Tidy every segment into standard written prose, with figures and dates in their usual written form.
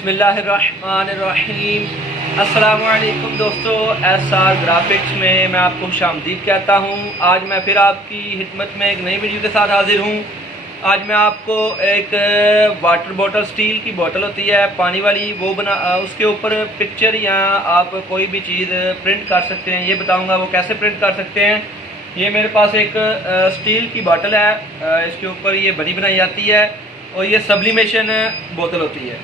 बिस्मिल्लाहिर्रहमानिर्रहीम। अस्सलामु अलैकुम दोस्तों, एसआर ग्राफिक्स में मैं आपको खुशामदीद कहता हूँ। आज मैं फिर आपकी खिदमत में एक नई वीडियो के साथ हाजिर हूँ। आज मैं आपको एक वाटर बोतल, स्टील की बोतल होती है पानी वाली, वो उसके ऊपर पिक्चर या आप कोई भी चीज़ प्रिंट कर सकते हैं, ये बताऊँगा वो कैसे प्रिंट कर सकते हैं। ये मेरे पास एक स्टील की बोतल है, इसके ऊपर ये बनी बनाई जाती है और ये सब्लिमेशन बोतल होती है।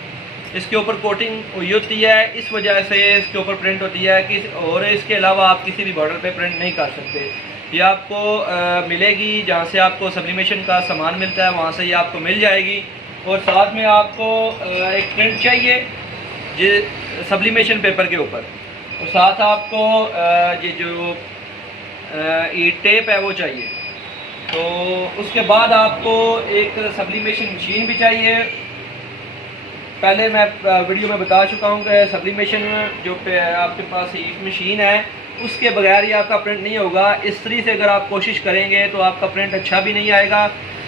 इसके ऊपर कोटिंग हुई होती है, इस वजह से इसके ऊपर प्रिंट होती है कि और इसके अलावा आप किसी भी बॉर्डर पे प्रिंट नहीं कर सकते। ये आपको मिलेगी जहाँ से आपको सब्लिमेशन का सामान मिलता है, वहाँ से ये आपको मिल जाएगी। और साथ में आपको एक प्रिंट चाहिए जो सब्लिमेशन पेपर के ऊपर, और साथ आपको ये जो टेप है वो चाहिए। तो उसके बाद आपको एक सब्लिमेशन मशीन भी चाहिए। पहले मैं वीडियो में बता चुका हूँ कि सब्लिमेशन जो आपके पास हीट मशीन है उसके बगैर ही आपका प्रिंट नहीं होगा। इस तरीके से अगर आप कोशिश करेंगे तो आपका प्रिंट अच्छा भी नहीं आएगा।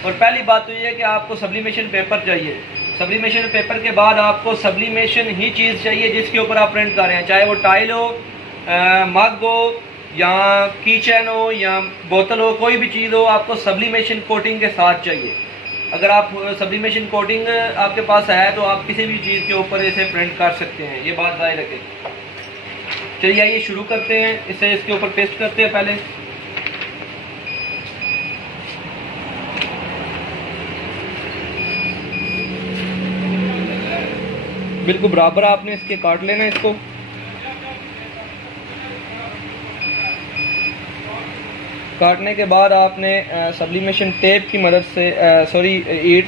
और पहली बात तो ये है कि आपको सब्लिमेशन पेपर चाहिए। सब्लिमेशन पेपर के बाद आपको सब्लिमेशन ही चीज़ चाहिए जिसके ऊपर आप प्रिंट कर रहे हैं, चाहे वो टाइल हो, मग हो, या किचन हो, या बोतल हो, कोई भी चीज़ हो, आपको सब्लिमेशन कोटिंग के साथ चाहिए। अगर आप सब्लिमेशन कोटिंग आपके पास है तो आप किसी भी चीज़ के ऊपर इसे प्रिंट कर सकते हैं, ये बात ज़ाहिर रखें। चलिए आइए शुरू करते हैं। इसे इसके ऊपर पेस्ट करते हैं। पहले बिल्कुल बराबर आपने इसके काट लेना है। इसको काटने के बाद आपने सब्लिमेशन टेप की मदद से ईट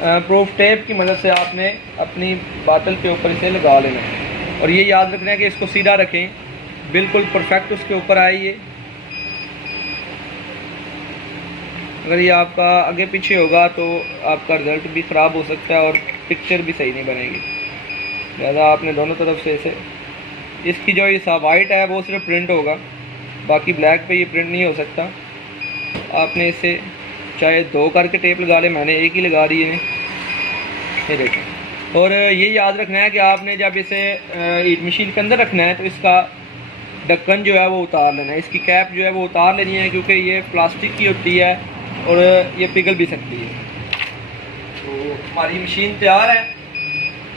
प्रूफ टेप की मदद से आपने अपनी बोतल के ऊपर इसे लगा लेना है। और ये याद रखना है कि इसको सीधा रखें, बिल्कुल परफेक्ट उसके ऊपर आए ये। अगर ये आपका आगे पीछे होगा तो आपका रिज़ल्ट भी ख़राब हो सकता है और पिक्चर भी सही नहीं बनेगी। लिहाजा आपने दोनों तरफ से इसे, इसकी जो ये वाइट है वो सिर्फ प्रिंट होगा, बाकी ब्लैक पे ये प्रिंट नहीं हो सकता। आपने इसे चाहे दो करके टेप लगा ले, मैंने एक ही लगा रही है, ये देखें। और ये याद रखना है कि आपने जब इसे हीट मशीन के अंदर रखना है तो इसका ढक्कन जो है वो उतार लेना है, इसकी कैप जो है वो उतार लेनी है, क्योंकि ये प्लास्टिक की होती है और ये पिघल भी सकती है। तो हमारी मशीन तैयार है।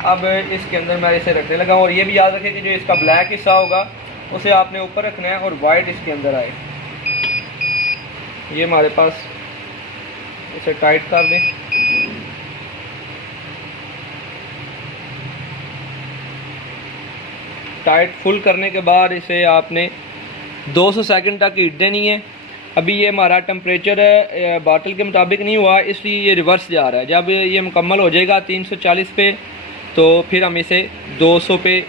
अब इसके अंदर मैं इसे रखने लगा हूँ। और ये भी याद रखें कि जो इसका ब्लैक हिस्सा होगा उसे आपने ऊपर रखना है और वाइट इसके अंदर आए। ये हमारे पास, इसे टाइट कर दें। टाइट फुल करने के बाद इसे आपने 200 सेकंड तक हीट देनी है। अभी ये हमारा टेम्परेचर बोतल के मुताबिक नहीं हुआ, इसलिए ये रिवर्स जा रहा है। जब ये मुकम्मल हो जाएगा 340 पे, तो फिर हम इसे 200 पे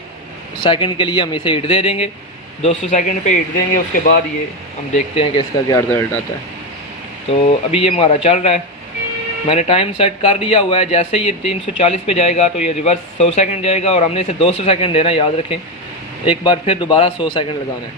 सेकंड के लिए हम इसे हीट दे देंगे। 200 सेकंड पे हीट देंगे, उसके बाद ये हम देखते हैं कि इसका क्या रिजल्ट आता है। तो अभी ये हमारा चल रहा है, मैंने टाइम सेट कर दिया हुआ है। जैसे ये 340 पे जाएगा तो ये रिवर्स 100 सेकंड जाएगा और हमने इसे 200 सेकंड देना, याद रखें। एक बार फिर दोबारा 100 सेकंड लगाना है।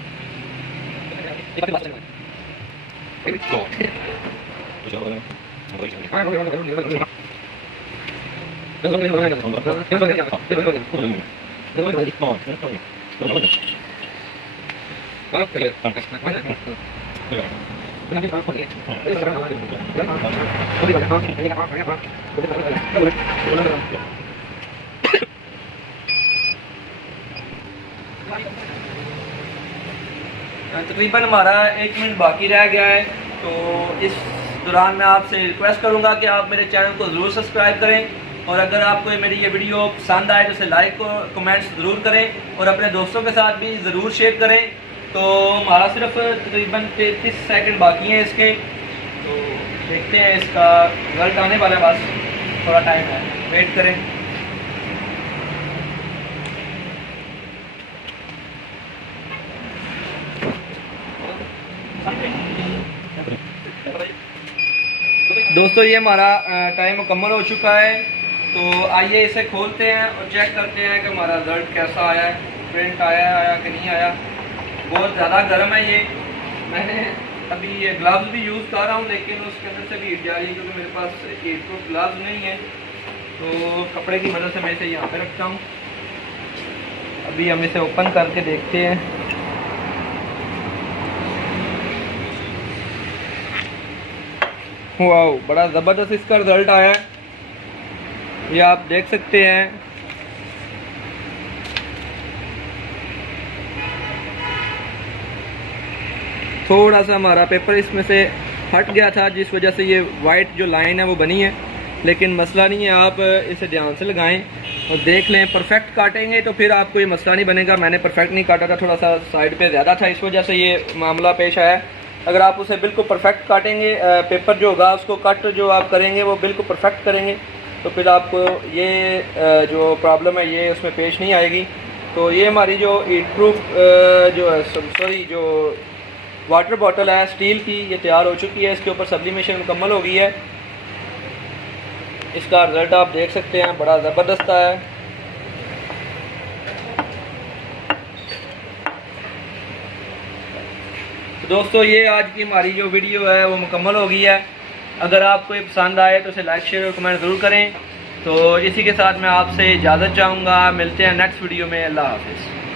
तकरीबन हमारा 1 मिनट बाकी रह गया है। तो इस दौरान मैं आपसे रिक्वेस्ट करूंगा कि आप मेरे चैनल को ज़रूर सब्सक्राइब करें, और अगर आपको मेरी ये वीडियो पसंद आए तो इसे लाइक और कमेंट्स ज़रूर करें और अपने दोस्तों के साथ भी ज़रूर शेयर करें। तो हमारा सिर्फ तकरीबन 33 सेकंड बाकी हैं इसके। तो देखते हैं, इसका रिजल्ट आने वाला है, बस थोड़ा टाइम है, वेट करें। दोस्तों ये हमारा टाइम मुकम्मल हो चुका है। तो आइए इसे खोलते हैं और चेक करते हैं कि हमारा रिजल्ट कैसा आया है, प्रिंट आया कि नहीं आया। बहुत ज़्यादा गर्म है ये। मैंने अभी ये ग्लव्स भी यूज़ कर रहा हूँ, लेकिन उसके अंदर से भी हीट जा रही है क्योंकि मेरे पास हीट प्रूफ ग्लव्स नहीं है। तो कपड़े की मदद से मैं इसे यहाँ पे रखता हूँ। अभी हम इसे ओपन करके देखते हैं। वाह, बड़ा ज़बरदस्त इसका रिज़ल्ट आया है, ये आप देख सकते हैं। थोड़ा सा हमारा पेपर इसमें से हट गया था, जिस वजह से ये वाइट जो लाइन है वो बनी है, लेकिन मसला नहीं है। आप इसे ध्यान से लगाएं और देख लें। परफेक्ट काटेंगे तो फिर आपको ये मसला नहीं बनेगा। मैंने परफेक्ट नहीं काटा था, थोड़ा सा साइड पे ज़्यादा था, इस वजह से ये मामला पेश आया। अगर आप उसे बिल्कुल परफेक्ट काटेंगे, पेपर जो होगा उसको कट जो आप करेंगे वो बिल्कुल परफेक्ट करेंगे, तो फिर आपको ये जो प्रॉब्लम है ये उसमें पेश नहीं आएगी। तो ये हमारी जो हीट प्रूफ जो वाटर बॉटल है स्टील की, ये तैयार हो चुकी है। इसके ऊपर सब्लिमेशन मुकम्मल हो गई है। इसका रिज़ल्ट आप देख सकते हैं, बड़ा ज़बरदस्त है। तो दोस्तों, ये आज की हमारी जो वीडियो है वो मुकम्मल हो गई है। अगर आपको ये पसंद आए तो इसे लाइक शेयर और कमेंट ज़रूर करें। तो इसी के साथ मैं आपसे इजाज़त चाहूँगा। मिलते हैं नेक्स्ट वीडियो में। अल्लाह हाफ़िज़।